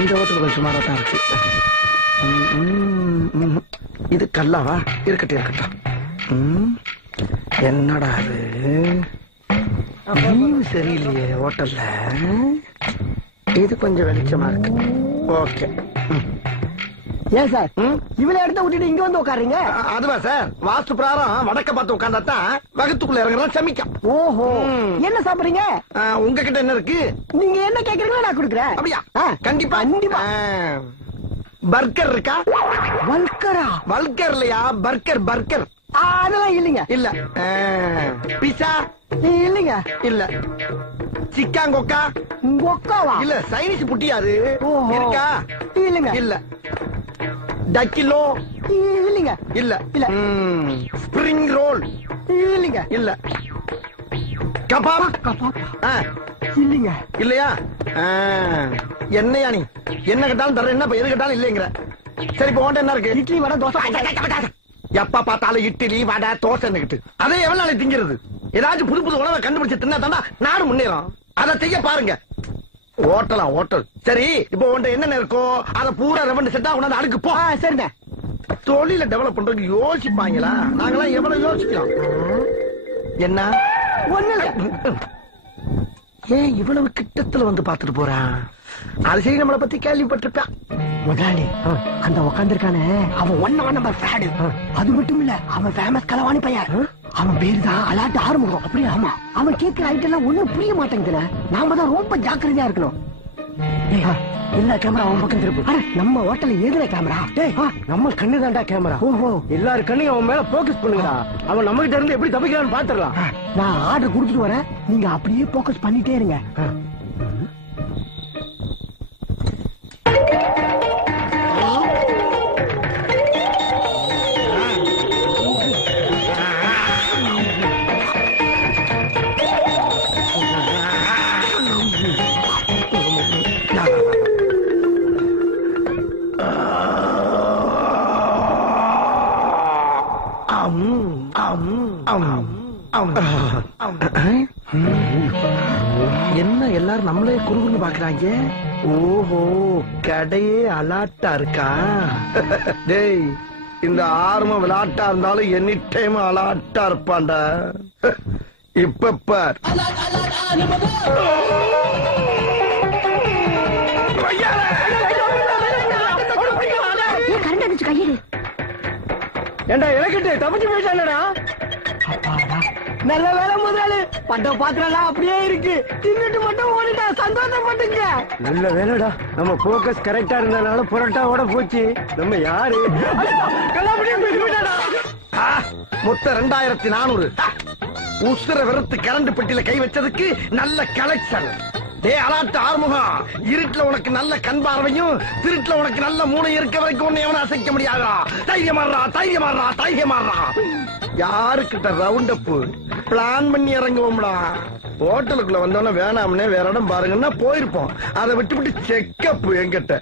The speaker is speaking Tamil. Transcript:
இந்த ஹோட்டல் கொஞ்சம் சுமாரா தான் இருக்கு. இது கல்லாவா? இருக்கட்டும் இருக்கட்டும். என்னடா அது சரியில்லையே ஹோட்டல்ல. இது கொஞ்சம் வெளிச்சமா இருக்கு. ஓகே. ஏன் சார் இவ்வளவு இடத்த விட்டுட்டு இங்க வந்து உட்காருங்க? அதுவா சார், வாஸ்து பிரகாரம் வடக்க பார்த்து உட்கார்ந்தாதான் வகுத்துக்குள்ள இறங்குறதா சமிக்கும். ஓஹோ, என்ன சாப்பிடுறீங்க? உங்ககிட்ட என்ன இருக்கு? நீங்க என்ன கேக்குறீங்களோ நான் கொடுக்குறேன். அப்படியா? கண்டிப்பா கண்டிப்பா. பர்கர் இருக்கா? வல்கரா? வல்கர் இல்லையா, பர்கர். பர்கர் அதெல்லாம் இல்லைங்க. இல்ல. பிஸா இல்லைங்க. இல்ல. சிக்கன் கொக்கா? கொக்காவா? இல்ல, சைனீஸ் புட்டியாது இருக்கா? இல்லைங்க. இல்ல. டக்கிலோ? இல்லைங்க. இல்ல இல்ல. Spring roll? இல்லைங்க. இல்ல. கபாப்? கபாப் இல்லைங்க. இல்லையா? என்னையா நீ என்ன கேட்டாலும் தர, என்ன எது கேட்டாலும் இல்லைங்கிற. சரி, இப்போ என்ன இருக்கு? இட்லி வடை தோசை. எப்ப பார்த்தாலும் இட்லி வடை தோசை. அதே எவ்வளவு நாளைக்கு திங்கிறது? ஏதாச்சும் புது புது உணவை கண்டுபிடிச்சு தின்னா தாண்டா நாடு முன்னேறும். அதை செய்ய பாருங்க. ஹோட்டலா ஹோட்டல். சரி, இப்போ உன்ட்ட என்னென்ன இருக்கோ அதை பூரா ரெவென்யூ செட்டா உணர்ந்து அடுக்கு போ. சரிங்க. தொழில டெவலப் பண்றதுக்கு யோசிப்பாங்களா? நாங்களாம் எவ்வளவு யோசிக்கிறோம். என்ன ஒண்ணு இல்ல. ஏன் இவ்வளவு கிட்டத்துல வந்து பாத்துட்டு போறான்? அது சரி, நம்மளை பத்தி கேள்விப்பட்டிருப்பான். முதலாளி அந்த உட்காந்துருக்கானே, அவன் 1 நம்பர் ஃபிராடு. அது மட்டும் இல்ல, அவன் ஃபேமஸ் களவாணி பையன். அவன் பேரு தான் அலாட்டு ஆறுமுகம். அப்படியே? ஆமா. அவன் கேட்கிற ஐட்டம் எல்லாம் ஒண்ணும் புரிய மாட்டேங்குதுல. நாம தான் ரொம்ப ஜாக்கிரதையா இருக்கணும். எல்லா கேமரா அவன் பக்கம் திருப்பு. நம்ம ஹோட்டல்ல ஏதுல கேமரா? நம்ம கண்ணு தாண்டா கேமரா. ஓஹோ, எல்லாரும் கண்ணையும் அவன் மேல போக்கஸ் பண்ணுங்கடா. அவன் நம்ம கிட்ட இருந்து எப்படி தப்பிக்கிறான்னு பாத்துடலாம். நான் ஆர்டர் கொடுத்துட்டு வரேன், நீங்க அப்படியே போக்கஸ் பண்ணிட்டே இருங்க. என்ன எல்லாரும் நம்மளே குறுகுன்னு பாக்குறாங்க? ஓஹோ, கடையே அலாட்டா இருக்கா? டேய், இந்த ஆர்ம விளையாட்டா இருந்தாலும் எனி டைம் அலாட்டா இருப்பான்டா. இப்ப பார். ஏண்டா இலக்கிட்டு தப்பிச்சு போயிட்டானடா. நல்ல வேலை முதலாளி, பட்டம் பாத்திரம் அப்படியே இருக்கு. தின்னுட்டு மட்டும் ஓடிட்டா, சந்தோஷப்பட்டுங்க. நல்ல வேலைடா, நம்ம போக்கஸ் கரெக்டா இருந்தனால புரட்டாவோட போச்சு. நம்ம யாரு மொத்த 2400 உசுர வெறுத்து கரண்ட் பெட்டியில கை வச்சதுக்கு நல்ல கலெக்ஷன். டே அலாட்டு ஆறுமுகம், இருட்டுல உனக்கு நல்ல கண் பார்வையும் திருட்டுல உனக்கு நல்ல மூளை இருக்க வரைக்கும் உன்னை எவனும் அசைக்க முடியாதா? தைரியமாறா தைரியமாறா தைரியமாறா. யாருக்கிட்ட ரவுண்ட் அப் பிளான் பண்ணி இறங்குவோம்டா. ஹோட்டலுக்குள்ள வந்தோன்னா வேணாம்னே வேற இடம் பாருங்கன்னா போயிருப்போம். அதை விட்டு விட்டு செக்கப் எங்கிட்ட.